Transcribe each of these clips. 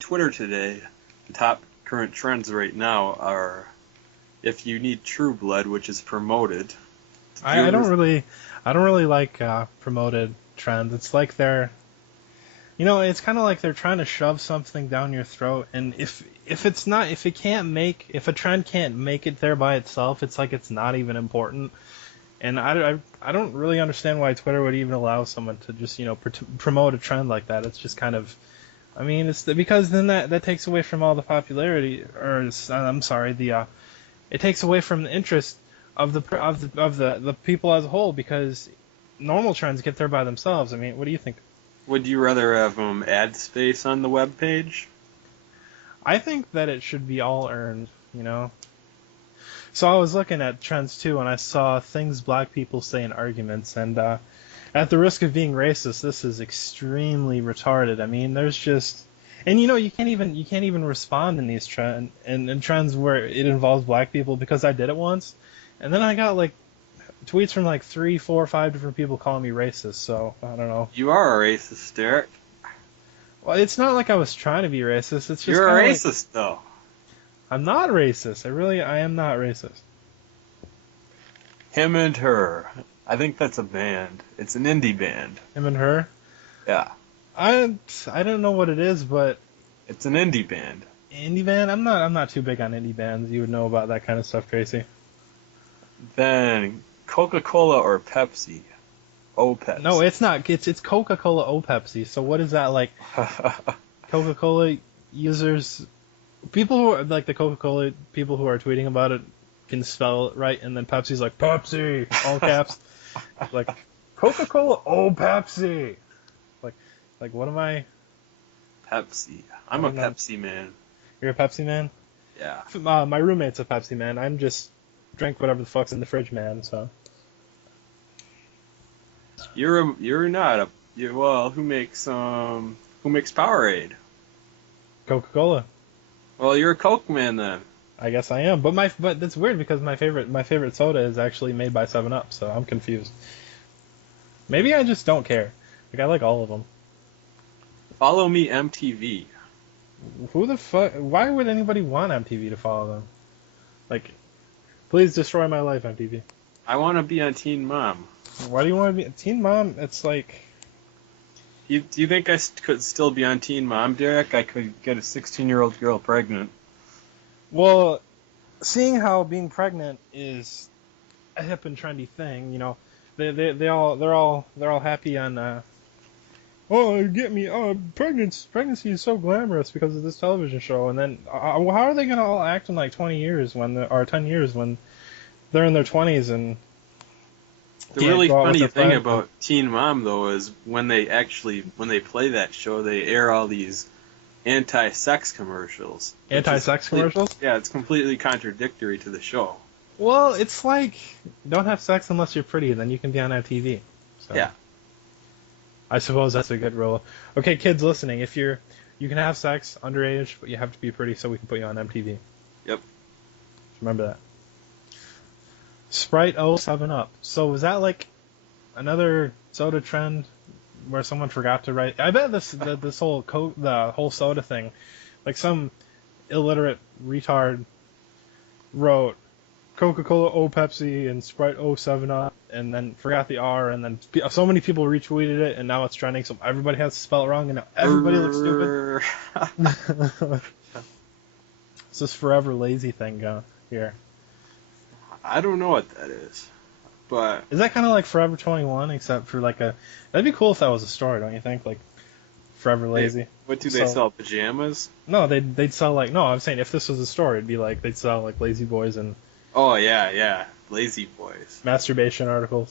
Twitter today, the top current trends right now are if you need True Blood, which is promoted. I don't really like promoted trends. It's like it's kind of like they're trying to shove something down your throat, and if a trend can't make it there by itself, it's like it's not even important. And I don't really understand why Twitter would even allow someone to just promote a trend like that. It's just kind of, I mean, because then that takes away from all the popularity, or I'm sorry, it takes away from the interest of the people as a whole, because normal trends get there by themselves. I mean, what do you think? Would you rather have ad space on the web page? I think that it should be all earned, So I was looking at trends too, and I saw things black people say in arguments, and at the risk of being racist, this is extremely retarded. I mean, there's just, and you can't even respond in these trends where it involves black people, because I did it once, and then I got like tweets from like 3, 4, 5 different people calling me racist. So I don't know. You are a racist, Derek. Well, it's not like I was trying to be racist. It's just you're a racist, though. I'm not racist. I am not racist. Him and Her. I think that's a band. It's an indie band. Him and Her? Yeah. I don't know what it is, but it's an indie band. Indie band? I'm not too big on indie bands. You would know about that kind of stuff, Tracy. Then Coca-Cola or Pepsi? Oh, Pepsi. No, it's not. It's Coca-Cola or Pepsi. So what is that like? Coca-Cola users, people who are like the Coca-Cola people who are tweeting about it can spell it right, and then Pepsi's like Pepsi, all caps, like Coca-Cola, oh Pepsi, like what am I? Pepsi. I'm a Pepsi man. You're a Pepsi man? Yeah. My roommate's a Pepsi man. I'm just drink whatever the fuck's in the fridge, man. So. You're not well. Who makes Powerade? Coca-Cola. Well, you're a Coke man then. I guess I am, but that's weird because my favorite soda is actually made by 7-Up, so I'm confused. Maybe I just don't care. Like, I like all of them. Follow me, MTV. Who the fuck? Why would anybody want MTV to follow them? Like, please destroy my life, MTV. I want to be on Teen Mom. Why do you want to be Teen Mom? It's like. Do you think I could still be on Teen Mom, Derek? I could get a 16-year-old girl pregnant. Well, seeing how being pregnant is a hip and trendy thing, they're all happy on. Oh, get me! Oh, pregnancy is so glamorous because of this television show, and then how are they gonna all act in like 20 years or 10 years when they're in their 20s and. The really funny thing about Teen Mom, though, is when they play that show, they air all these anti-sex commercials. Anti-sex commercials? Yeah, it's completely contradictory to the show. Well, it's like, don't have sex unless you're pretty, then you can be on MTV. So. Yeah. I suppose that's a good rule. Okay, kids listening, you can have sex underage, but you have to be pretty so we can put you on MTV. Yep. Remember that. Sprite 7-Up. So was that like another soda trend where someone forgot to write? I bet this whole the whole soda thing, like some illiterate retard wrote Coca-Cola Pepsi and Sprite 7-Up and then forgot the R, and then so many people retweeted it and now it's trending, so everybody has to spell it wrong and now everybody looks stupid. It's this forever lazy thing going here. I don't know what that is, but is that kind of like Forever 21, except for like that'd be cool if that was a store, don't you think? Like Forever Lazy. What do they sell? Pajamas? No, they'd sell like I'm saying if this was a store, it'd be like they'd sell like Lazy Boys and. Oh yeah, Lazy Boys. Masturbation articles.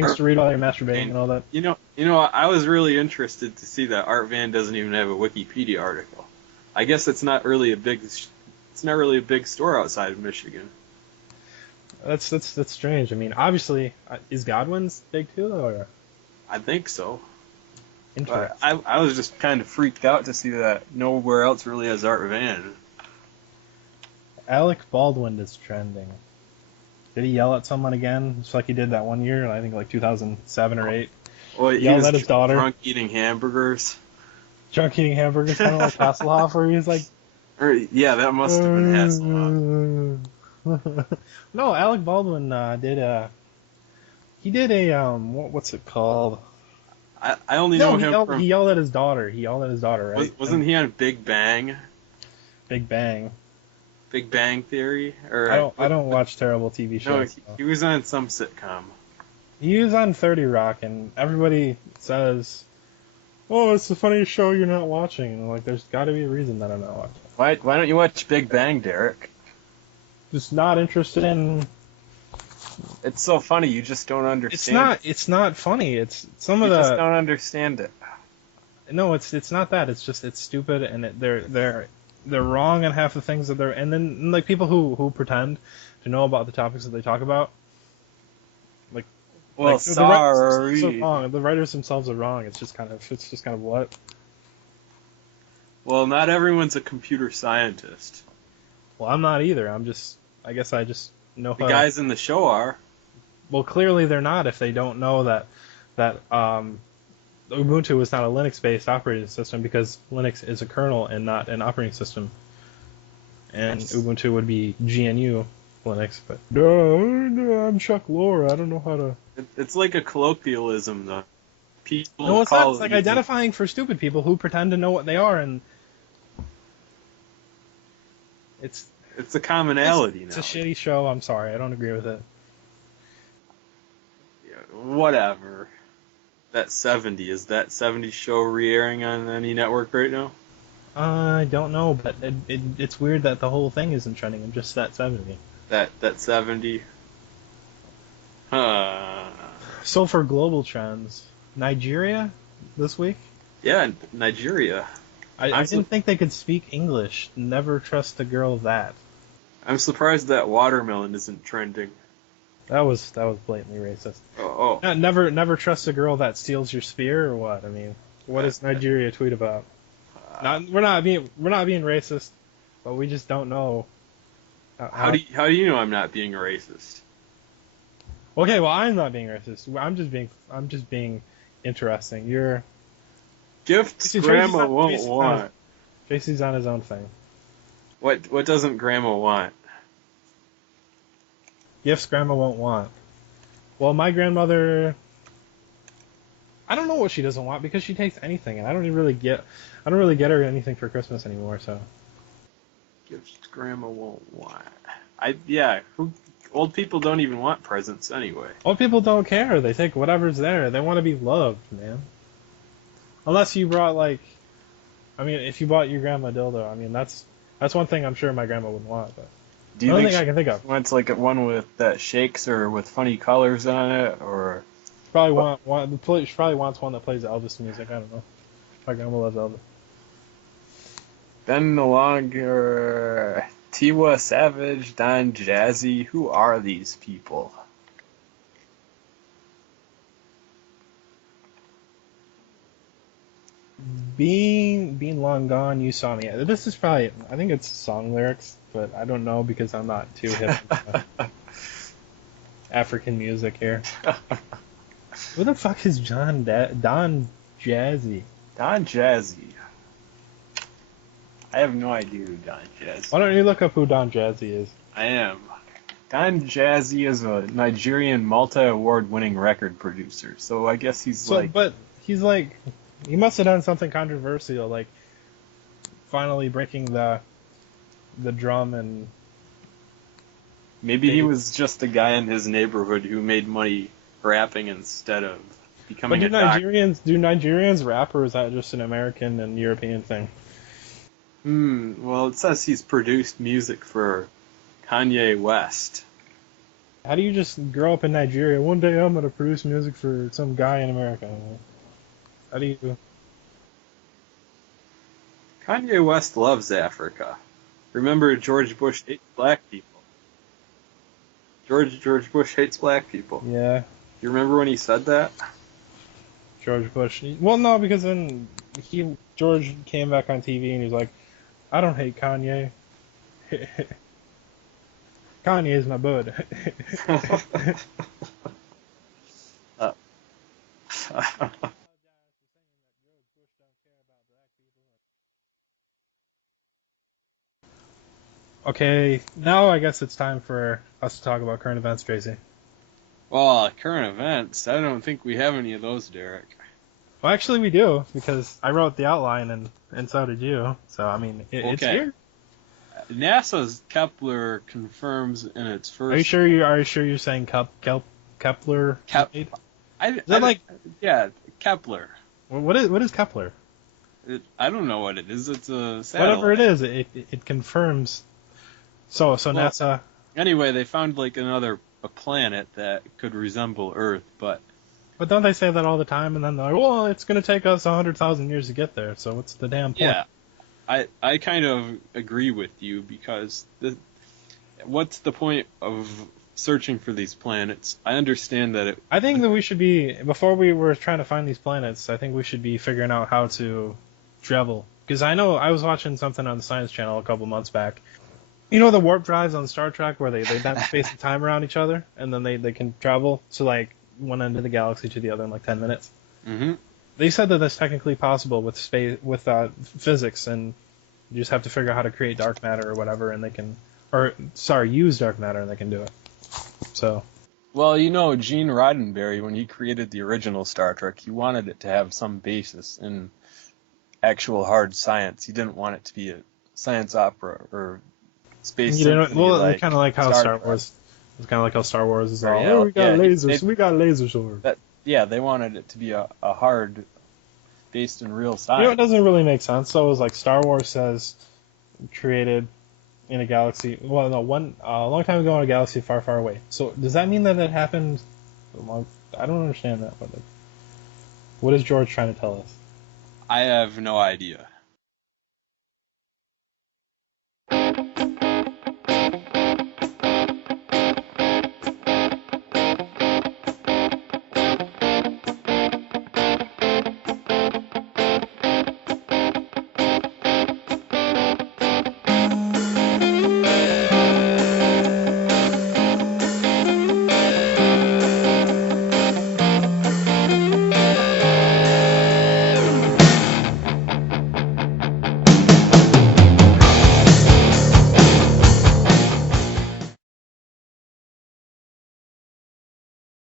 things to read while you're masturbating and all that. I was really interested to see that Art Van doesn't even have a Wikipedia article. I guess it's not really a big store outside of Michigan. That's strange. I mean, obviously, is Godwin's big too, though? Or? I think so. Interesting. But I was just kind of freaked out to see that nowhere else really has Art Van. Alec Baldwin is trending. Did he yell at someone again, just like he did that one year? I think like 2007 or 8. Well, he yelled was at his daughter. Drunk eating hamburgers. Drunk eating hamburgers, kind of like Hasselhoff, where he was like. Yeah, that must have been Hasselhoff. No, Alec Baldwin did a. He did a what's it called? I only know him from. He yelled at his daughter. He yelled at his daughter, right? Wasn't he on Big Bang? Big Bang. Big Bang Theory? I don't watch terrible TV shows. No, he was on some sitcom. He was on 30 Rock, and everybody says, "Oh, it's the funniest show you're not watching." And like, there's got to be a reason that I'm not watching. Why don't you watch Big Bang, Derek? Just not interested in. It's so funny, you just don't understand. It's not funny. It's you just don't understand it. No, it's not that. It's just it's stupid, and they're wrong on half the things that they're. And then like people who pretend to know about the topics that they talk about. Well, sorry. The writers themselves are wrong. It's just kind of what. Well, not everyone's a computer scientist. Well, I'm not either. I guess I just know the guys in the show are. Well, clearly they're not if they don't know that Ubuntu is not a Linux-based operating system because Linux is a kernel and not an operating system. And Ubuntu would be GNU Linux, but I'm Chuck Lorre. I don't know how to. It's like a colloquialism, though. People no, it's not. It's like identifying for stupid people who pretend to know what they are, and it's a commonality now. It's a shitty show. I'm sorry. I don't agree with it. Yeah, whatever. That 70 is that 70 show re-airing on any network right now? I don't know, but it's weird that the whole thing isn't trending. I'm just that 70. That 70. So for global trends, Nigeria this week? Yeah, Nigeria. I didn't think they could speak English. Never trust a girl that. I'm surprised that watermelon isn't trending. That was blatantly racist. Oh. Never trust a girl that steals your spear or what? I mean, what does Nigeria tweet about? We're not being racist, but we just don't know. How do you know I'm not being a racist? Okay, well I'm not being racist. I'm just being interesting. You're gifts Grandma won't want. JC's on his own thing. What doesn't Grandma want? Gifts Grandma won't want. Well, my grandmother, I don't know what she doesn't want because she takes anything, and I don't really get her anything for Christmas anymore. So. Gifts Grandma won't want. Old people don't even want presents anyway. Old people don't care. They take whatever's there. They want to be loved, man. Unless you brought if you bought your grandma a dildo, I mean that's one thing I'm sure my grandma wouldn't want. But do you think I can think of. Wants like one with that shakes or with funny colors on it, or she probably wants one that plays Elvis music. I don't know. My grandma loves Elvis. Ben no longer Tiwa Savage, Don Jazzy. Who are these people? Being long gone, you saw me. This is probably, I think it's song lyrics, but I don't know because I'm not too hip to African music here. Who the fuck is Don Jazzy? Don Jazzy. I have no idea who Don Jazzy is. Why don't you look up who Don Jazzy is? I am. Don Jazzy is a Nigerian multi-award winning record producer, so I guess But he's like, he must have done something controversial, like finally breaking the drum and... Maybe he was just a guy in his neighborhood who made money rapping instead of becoming a doctor. Do Nigerians rap, or is that just an American and European thing? Well, it says he's produced music for Kanye West. How do you just grow up in Nigeria? One day I'm gonna produce music for some guy in America. How do you? Kanye West loves Africa. Remember, George Bush hates black people. George Bush hates black people. Yeah, You remember when he said that? George Bush. Well, no, because then George came back on TV and he was like, "I don't hate Kanye. Kanye is my bud." Uh, Okay, now I guess it's time for us to talk about current events, Tracy. well, current events. I don't think we have any of those, Derek. Well, actually, we do because I wrote the outline and so did you. So I mean, it's Okay. here. NASA's Kepler confirms in its first. Are you sure you're saying Kepler? Is that like? Yeah, Kepler. What is Kepler? I don't know what it is. It's a satellite. Whatever it is, it confirms. So NASA. Anyway, they found like a planet that could resemble Earth, but But don't they say that all the time? And then they're like, well, it's going to take us 100,000 years to get there. So what's the damn point? yeah, I kind of agree with you because what's the point of searching for these planets? I understand that I think that we should be, before we were trying to find these planets, I think we should be figuring out how to travel. Because I know I was watching something on the Science Channel a couple months back. You know the warp drives on Star Trek where they bend space and time around each other and then they can travel to like one end of the galaxy to the other in like 10 minutes? Mm-hmm. They said that that's technically possible with space, with physics, and you just have to figure out how to create dark matter or whatever, and they can, use dark matter and they can do it. So. Well, you know, Gene Roddenberry, when he created the original Star Trek, he wanted it to have some basis in actual hard science. He didn't want it to be a science opera or space symphony. Well, it's kind of like how Star Wars. It's kind of like how Star Wars is all. Yeah, we got lasers. We got laser swords. Yeah, they wanted it to be a hard, based in real science. You know, it doesn't really make sense. So it was like Star Wars says, created in a galaxy. Well, no, a long time ago in a galaxy far, far away. So does that mean that it happened? I don't understand that. But what is George trying to tell us? I have no idea.